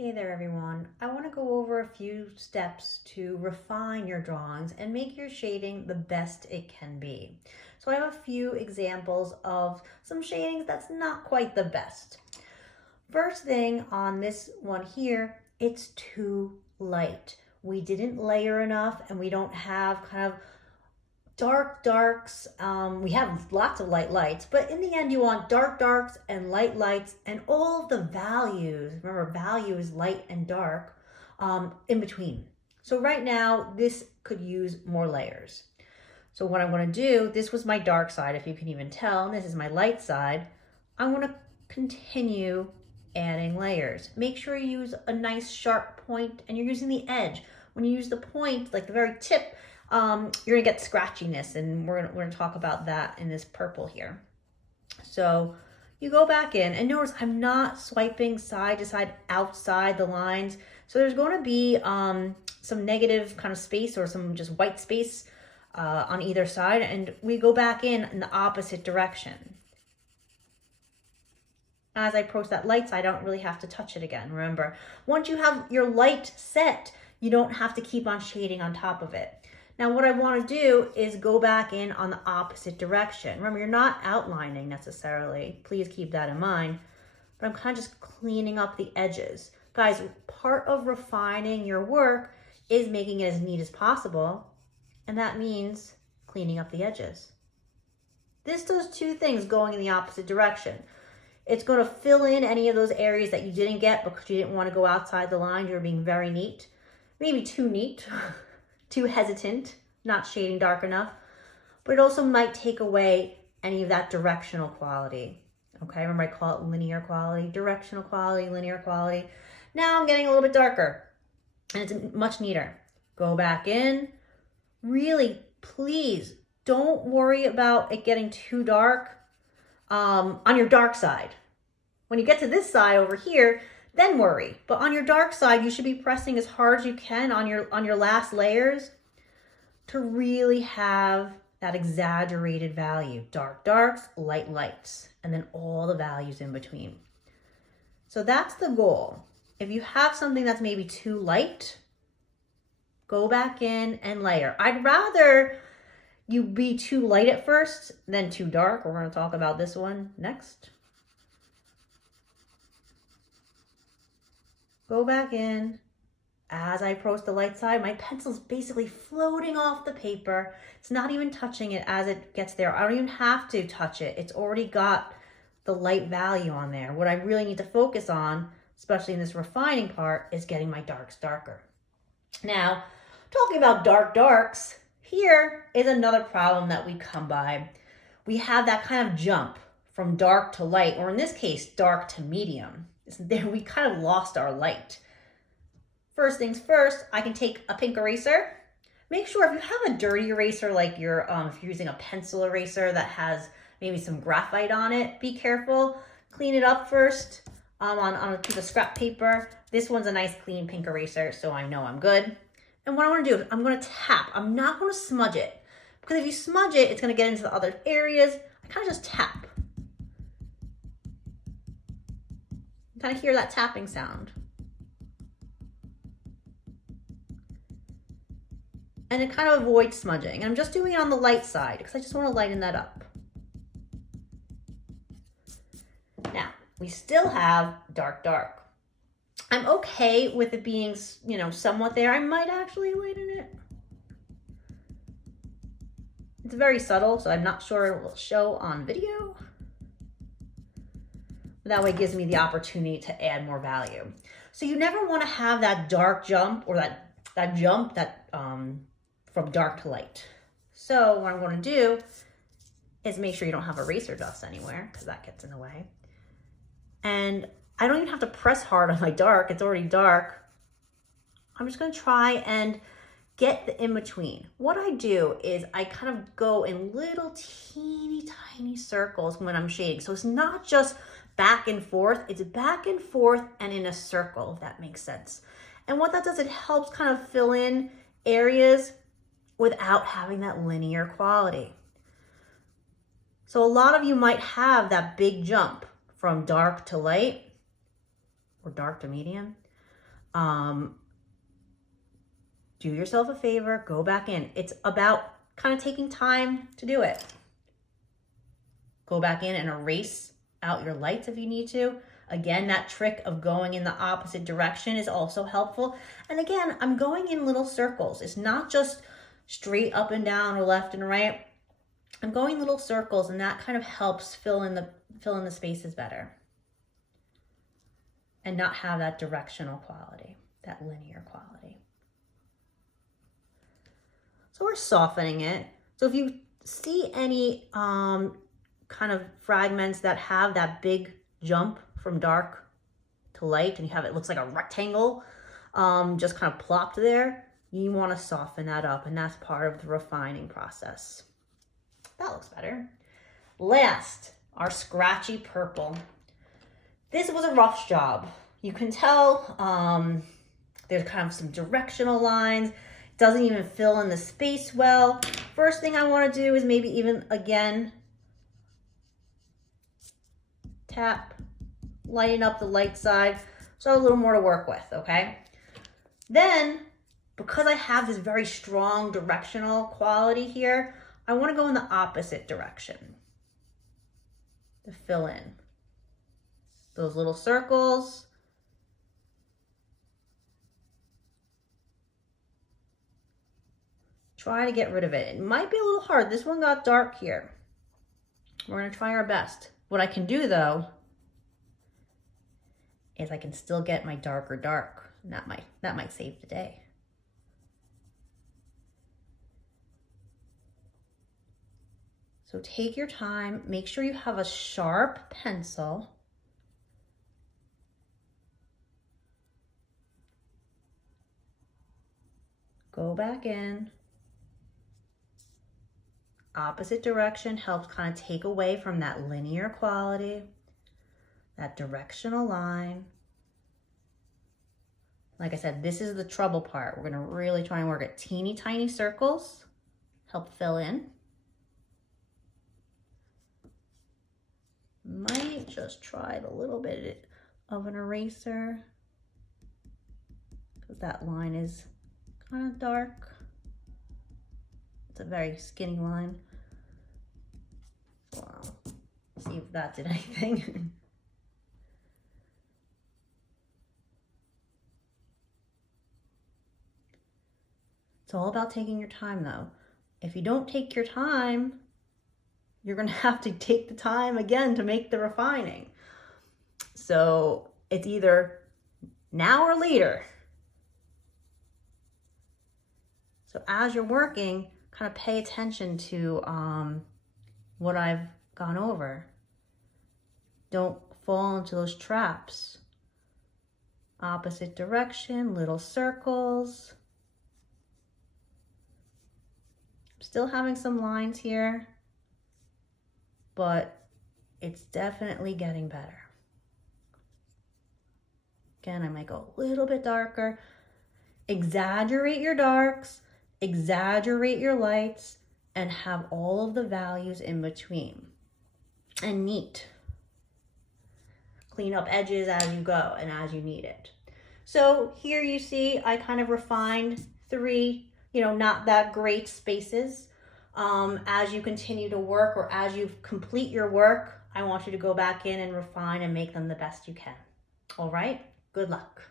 Hey there everyone. I want to go over a few steps to refine your drawings and make your shading the best it can be. So I have a few examples of some shadings that's not quite the best. First thing on this one here, it's too light. We didn't layer enough and we don't have kind of dark darks. We have lots of light lights, but in the end you want dark darks and light lights and all of the values. Remember, value is light and dark in between. So right now this could use more layers. So what I'm going to do, this was my dark side, if you can even tell, and this is my light side. I'm going to continue adding layers. Make sure you use a nice sharp point and you're using the edge. When you use the point, like the very tip, you're gonna get scratchiness, and we're gonna talk about that in this purple here. So you go back in and notice I'm not swiping side to side outside the lines. So there's going to be some negative kind of space or some just white space on either side, and we go back in the opposite direction. As I approach that light side, I don't really have to touch it again. Remember, once you have your light set, you don't have to keep on shading on top of it. Now what I want to do is go back in on the opposite direction. Remember, you're not outlining necessarily. Please keep that in mind. But I'm kind of just cleaning up the edges. Guys, part of refining your work is making it as neat as possible. And that means cleaning up the edges. This does two things going in the opposite direction. It's going to fill in any of those areas that you didn't get because you didn't want to go outside the line. You were being very neat. Maybe too neat. Too hesitant, not shading dark enough, but it also might take away any of that directional quality. Okay, remember I call it linear quality, directional quality, linear quality. Now I'm getting a little bit darker and it's much neater. Go back in. Really, please don't worry about it getting too dark on your dark side. When you get to this side over here, then worry. But on your dark side, you should be pressing as hard as you can on your last layers to really have that exaggerated value. Dark darks, light lights, and then all the values in between. So that's the goal. If you have something that's maybe too light, go back in and layer. I'd rather you be too light at first than too dark. We're going to talk about this one next. Go back in. As I approach the light side, my pencil's basically floating off the paper. It's not even touching it as it gets there. I don't even have to touch it. It's already got the light value on there. What I really need to focus on, especially in this refining part, is getting my darks darker. Now, talking about dark darks, here is another problem that we come by. We have that kind of jump from dark to light, or in this case, dark to medium. We kind of lost our light. First things first, I can take a pink eraser. Make sure if you have a dirty eraser, like if you're using a pencil eraser that has maybe some graphite on it, be careful. Clean it up first on a piece of scrap paper. This one's a nice clean pink eraser, so I know I'm good. And what I want to do is I'm going to tap. I'm not going to smudge it, because if you smudge it, it's going to get into the other areas. I kind of just tap. Kind of hear that tapping sound. And it kind of avoids smudging. And I'm just doing it on the light side because I just want to lighten that up. Now, we still have dark, dark. I'm okay with it being, somewhat there. I might actually lighten it. It's very subtle, so I'm not sure it will show on video. That way it gives me the opportunity to add more value. So you never want to have that dark jump or that jump from dark to light. So what I'm going to do is make sure you don't have eraser dust anywhere, because that gets in the way. And I don't even have to press hard on my dark. It's already dark. I'm just going to try and get the in-between. What I do is I kind of go in little teeny tiny circles when I'm shading. So it's not just back and forth, it's back and forth and in a circle, if that makes sense. And what that does, it helps kind of fill in areas without having that linear quality. So a lot of you might have that big jump from dark to light or dark to medium. Do yourself a favor, go back in. It's about kind of taking time to do it. Go back in and erase out your lights if you need to. Again, that trick of going in the opposite direction is also helpful. And again, I'm going in little circles. It's not just straight up and down or left and right. I'm going little circles, and that kind of helps fill in the spaces better and not have that directional quality, that linear quality. So we're softening it. So if you see any kind of fragments that have that big jump from dark to light, and you have it looks like a rectangle just kind of plopped there, you want to soften that up, and that's part of the refining process. That looks better. Last, our scratchy purple. This was a rough job. You can tell there's kind of some directional lines. It doesn't even fill in the space well. First thing I want to do is maybe even again tap, lighten up the light side, so a little more to work with, okay? Then, because I have this very strong directional quality here, I want to go in the opposite direction to fill in those little circles. Try to get rid of it. It might be a little hard. This one got dark here. We're going to try our best. What I can do though is I can still get my darker dark. And that might save the day. So take your time, make sure you have a sharp pencil. Go back in. Opposite direction helps kind of take away from that linear quality, that directional line. Like I said, this is the trouble part. We're going to really try and work at teeny tiny circles, help fill in. Might just try a little bit of an eraser because that line is kind of dark. It's a very skinny line. Wow. See if that did anything. It's all about taking your time though. If you don't take your time, you're going to have to take the time again to make the refining. So it's either now or later. So as you're working, kind of pay attention to what I've gone over. Don't fall into those traps. Opposite direction, little circles. I'm still having some lines here, but it's definitely getting better. Again, I might go a little bit darker. Exaggerate your darks, exaggerate your lights, and have all of the values in between. And neat. Clean up edges as you go and as you need it. So here you see I kind of refined 3, not that great spaces. As you continue to work or as you complete your work, I want you to go back in and refine and make them the best you can. All right, good luck.